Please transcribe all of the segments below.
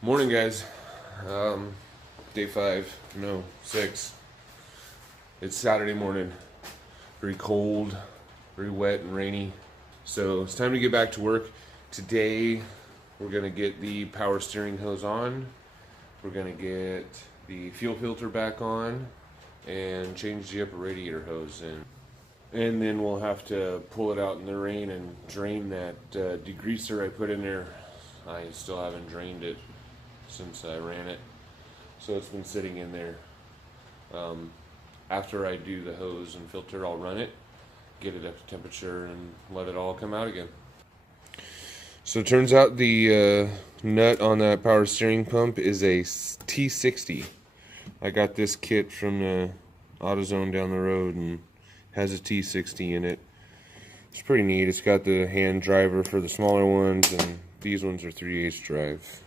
Morning, guys. Day 5, no, 6. It's Saturday morning. Very cold, very wet and rainy. So it's time to get back to work. Today, we're gonna get the power steering hose on. We're gonna get the fuel filter back on and change the upper radiator hose in. And then we'll have to pull it out in the rain and drain that degreaser I put in there. I still haven't drained it since I ran it, so it's been sitting in there. After I do the hose and filter, I'll run it, get it up to temperature, and let it all come out again. So it turns out the nut on that power steering pump is a T60. I got this kit from the AutoZone down the road and has a T60 in it. It's pretty neat. It's got the hand driver for the smaller ones, and these ones are 3/8 drive.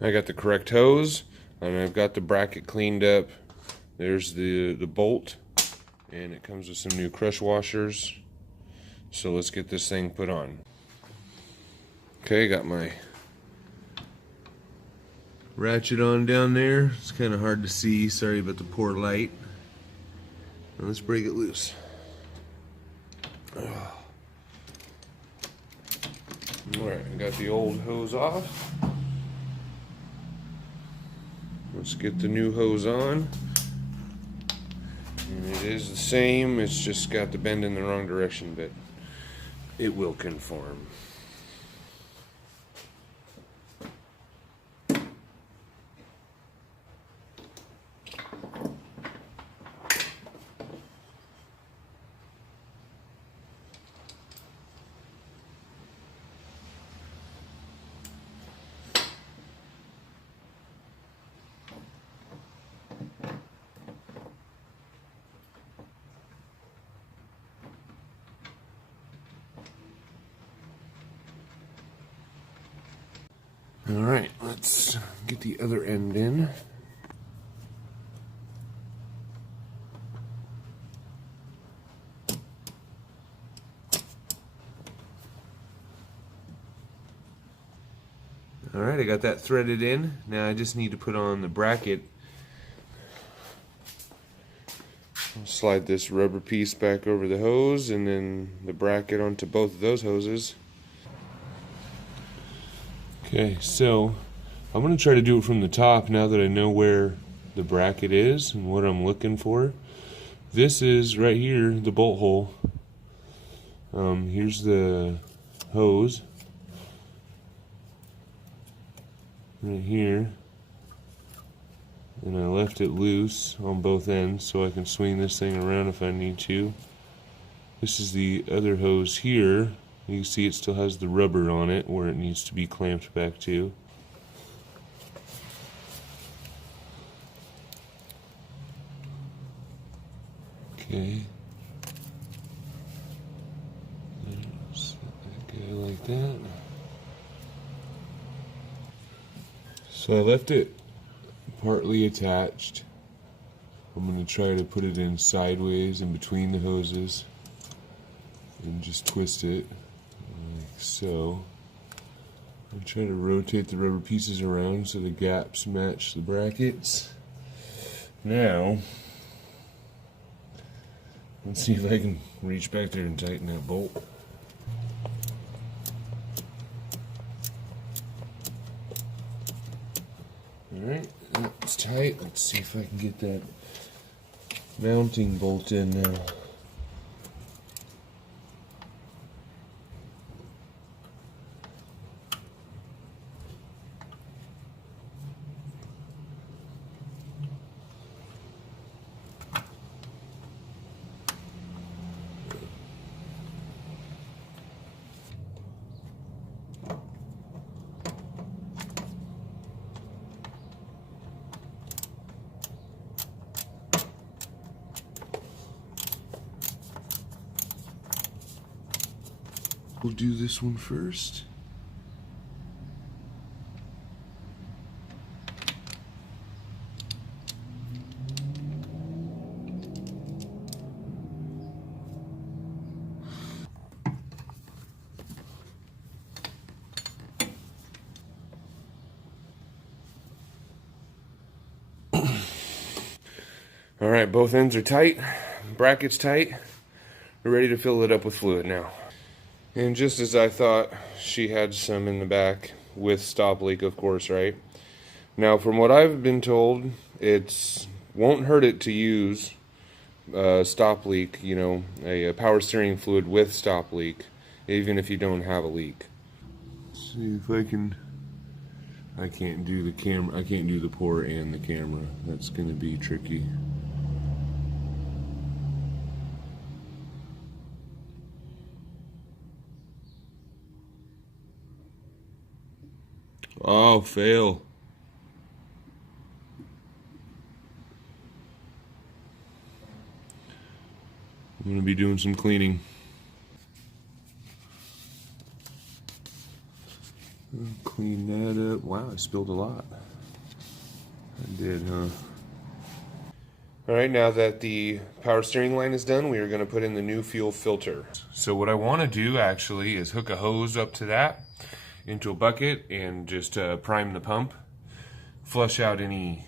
I got the correct hose, and I've got the bracket cleaned up. There's the bolt, and it comes with some new crush washers. So let's get this thing put on. Okay, got my ratchet on down there. It's kind of hard to see. Sorry about the poor light. Now let's break it loose. Alright, I got the old hose off. Let's get the new hose on. And it is the same, it's just got the bend in the wrong direction, but it will conform. Alright, let's get the other end in. Alright, I got that threaded in. Now I just need to put on the bracket. I'll slide this rubber piece back over the hose and then the bracket onto both of those hoses. Okay, so I'm going to try to do it from the top now that I know where the bracket is and what I'm looking for. This is right here, the bolt hole. Here's the hose. Right here. And I left it loose on both ends so I can swing this thing around if I need to. This is the other hose here. You can see it still has the rubber on it where it needs to be clamped back to. Okay. Set that guy like that. So I left it partly attached. I'm going to try to put it in sideways in between the hoses and just twist it like so. I'm trying to rotate the rubber pieces around so the gaps match the brackets. Now, let's see if I can reach back there and tighten that bolt. Alright, it's tight. Let's see if I can get that mounting bolt in now. We'll do this one first. All right, both ends are tight, brackets tight. We're ready to fill it up with fluid now. And just as I thought, she had some in the back with stop leak, of course, right? Now, from what I've been told, it won't hurt it to use stop leak, you know, a power steering fluid with stop leak, even if you don't have a leak. Let's see if I can. I can't do the camera. I can't do the pour and the camera. That's going to be tricky. Oh, fail. I'm going to be doing some cleaning. Clean that up. Wow, I spilled a lot. I did, huh? Alright, now that the power steering line is done, we are going to put in the new fuel filter. So what I want to do actually is hook a hose up to that into a bucket and just prime the pump. Flush out any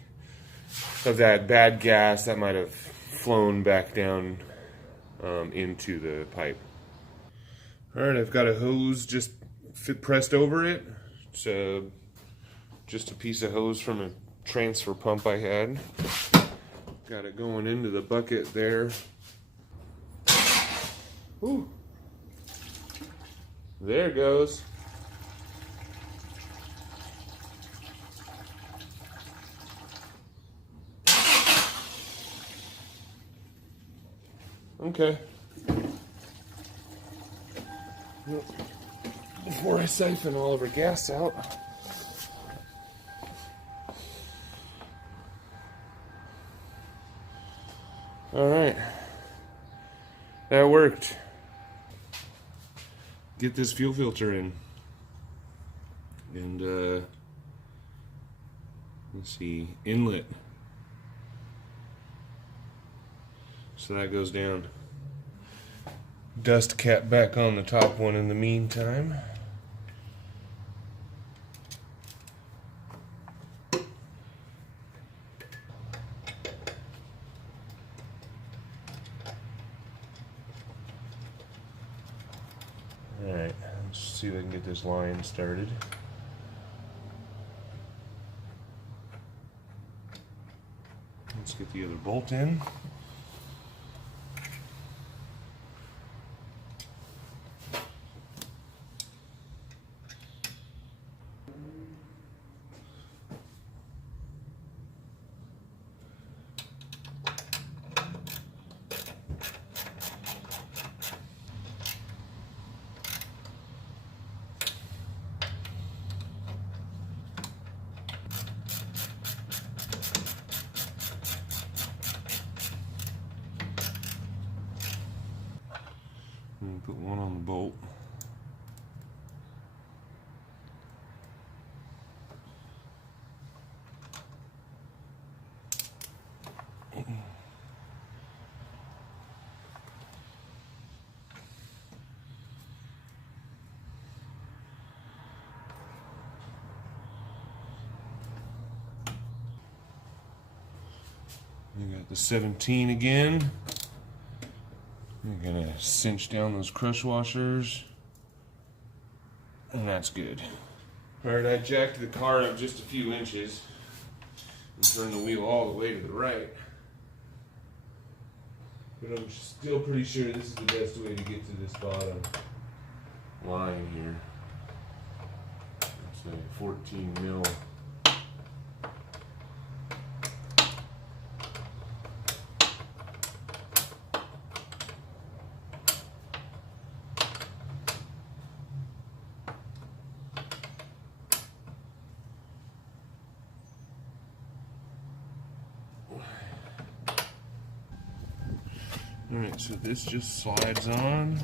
of that bad gas that might have flown back down into the pipe. Alright, I've got a hose just pressed over it. It's just a piece of hose from a transfer pump I had. Got it going into the bucket there. Whew. There it goes. Okay. Before I siphon all of our gas out. Alright. That worked. Get this fuel filter in. And let's see, inlet. So that goes down. Dust cap back on the top one in the meantime. Alright, let's see if I can get this line started. Let's get the other bolt in. And put one on the bolt. You got the 17 again. I'm gonna cinch down those crush washers, and that's good. Alright, I jacked the car up just a few inches and turned the wheel all the way to the right. But I'm still pretty sure this is the best way to get to this bottom line here. It's a 14 mil. Alright, so this just slides on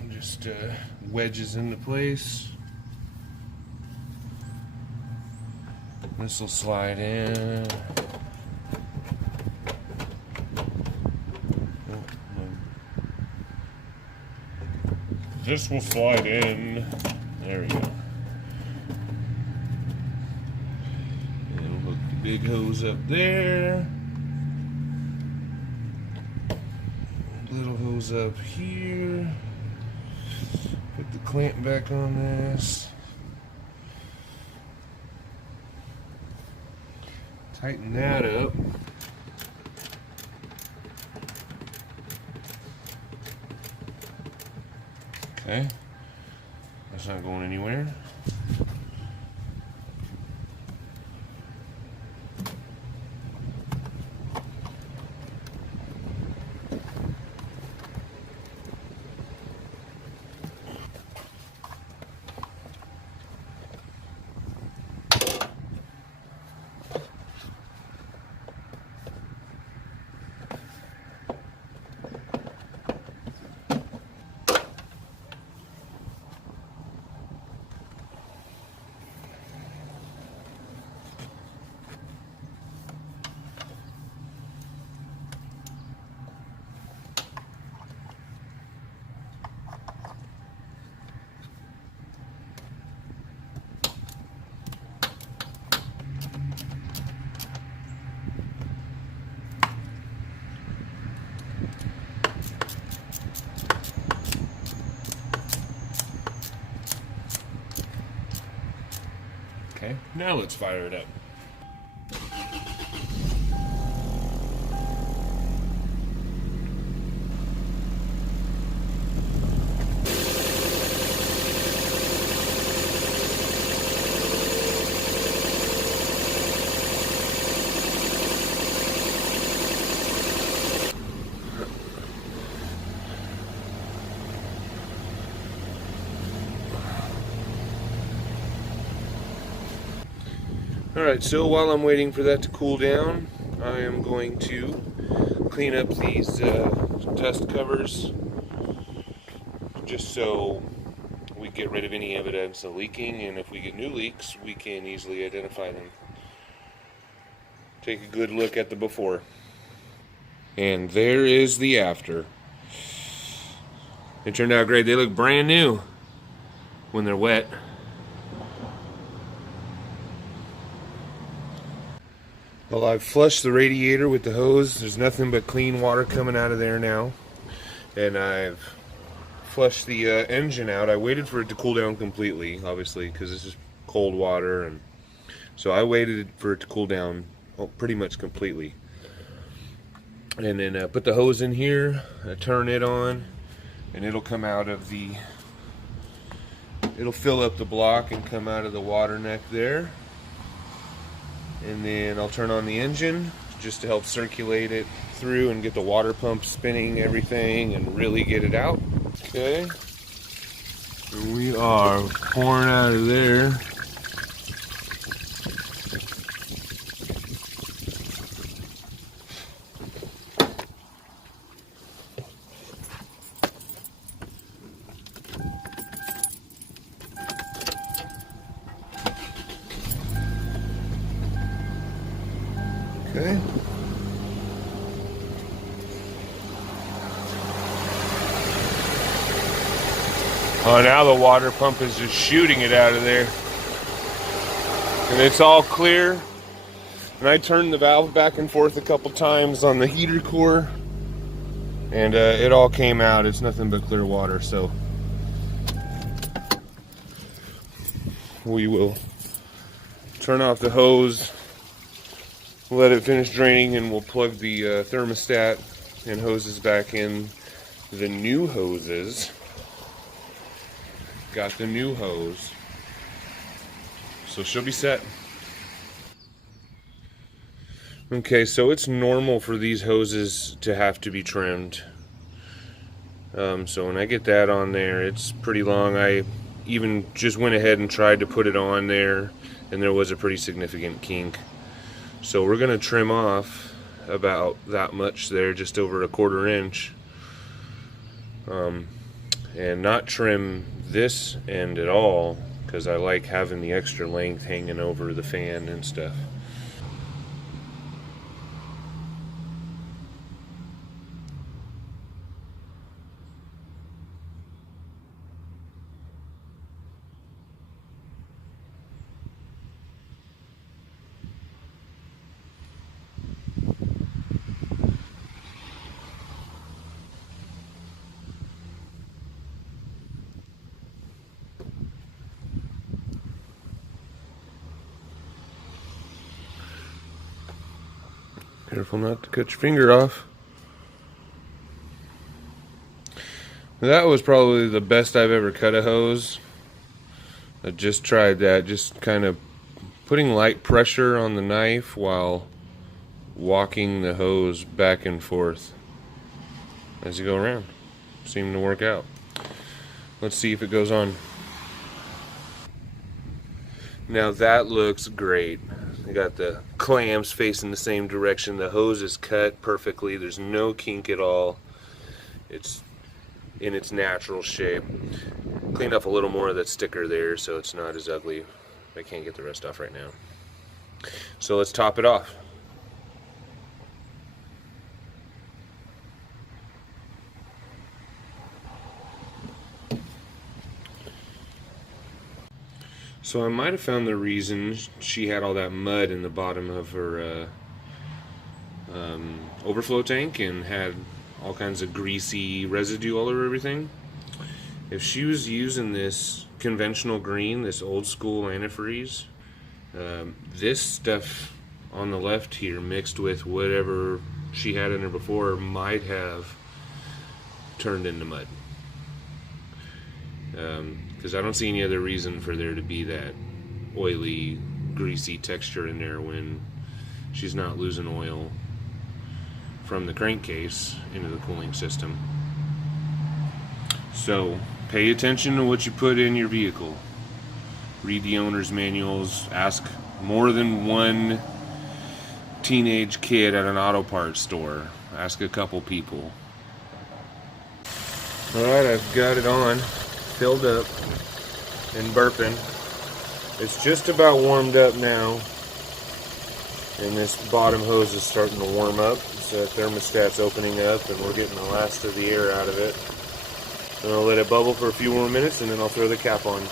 and just wedges into place. This will slide in. This will slide in. There we go. It'll hook to Big hose up there. Little hose up here. Put the clamp back on this. Tighten that up. Okay, that's not going anywhere. Okay, now let's fire it up. Alright, so while I'm waiting for that to cool down, I am going to clean up these dust covers just so we get rid of any evidence of leaking, and if we get new leaks, we can easily identify them. Take a good look at the before. And there is the after. It turned out great. They look brand new when they're wet. Well, I've flushed the radiator with the hose. There's nothing but clean water coming out of there now. And I've flushed the engine out. I waited for it to cool down completely, obviously, because this is cold water. And so I waited for it to cool down pretty much completely. And then put the hose in here, turn it on, and it'll come out of the, it'll fill up the block and come out of the water neck there. And then I'll turn on the engine just to help circulate it through and get the water pump spinning everything and really get it out. Okay, and we are pouring out of there. Okay. Oh, now the water pump is just shooting it out of there. And it's all clear. And I turned the valve back and forth a couple times on the heater core. And it all came out. It's nothing but clear water, so we will turn off the hose, let it finish draining, and we'll plug the thermostat and hoses back in. The new hoses. Got the new hose. So she'll be set. Okay, so it's normal for these hoses to have to be trimmed. So when I get that on there, it's pretty long. I even just went ahead and tried to put it on there, and there was a pretty significant kink. So we're going to trim off about that much there, just over 1/4 inch. And not trim this end at all, because I like having the extra length hanging over the fan and stuff. Careful not to cut your finger off. That was probably the best I've ever cut a hose. I just tried that, just kind of putting light pressure on the knife while walking the hose back and forth as you go around. Seemed to work out. Let's see if it goes on. Now that looks great. I got the clamps facing the same direction. The hose is cut perfectly. There's no kink at all. It's in its natural shape. Cleaned off a little more of that sticker there so it's not as ugly. I can't get the rest off right now. So let's top it off. So I might have found the reason she had all that mud in the bottom of her overflow tank and had all kinds of greasy residue all over everything. If she was using this conventional green, this old school antifreeze, this stuff on the left here mixed with whatever she had in her before might have turned into mud. Because I don't see any other reason for there to be that oily, greasy texture in there when she's not losing oil from the crankcase into the cooling system. So pay attention to what you put in your vehicle. Read the owner's manuals. Ask more than one teenage kid at an auto parts store. Ask a couple people. Alright, I've got it on, filled up and burping. It's just about warmed up now, and this bottom hose is starting to warm up. So the thermostat's opening up and we're getting the last of the air out of it. And I'll let it bubble for a few more minutes and then I'll throw the cap on.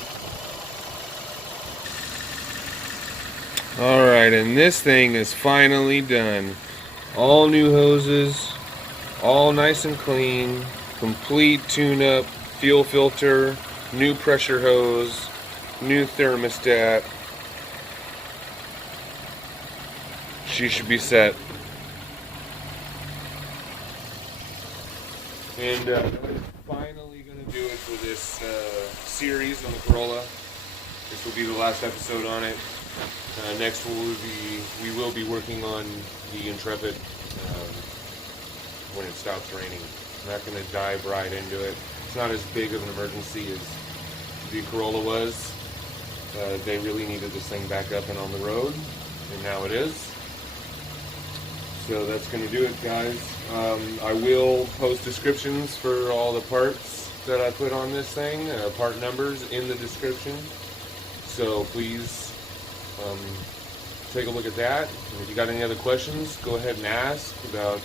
Alright, and this thing is finally done. All new hoses, all nice and clean, complete tune-up, fuel filter, new pressure hose, new thermostat. She should be set. And finally going to do it for this series on the Corolla. This will be the last episode on it. Next we will be working on the Intrepid when it stops raining. I'm not going to dive right into it. It's not as big of an emergency as the Corolla was. They really needed this thing back up and on the road, and now it is. So that's going to do it, guys. I will post descriptions for all the parts that I put on this thing, part numbers in the description. So please take a look at that. And if you got any other questions, go ahead and ask about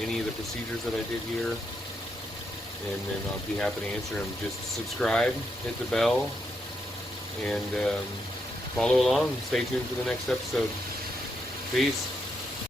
any of the procedures that I did here, and then I'll be happy to answer them. Just subscribe, hit the bell, and follow along. Stay tuned for the next episode. Peace.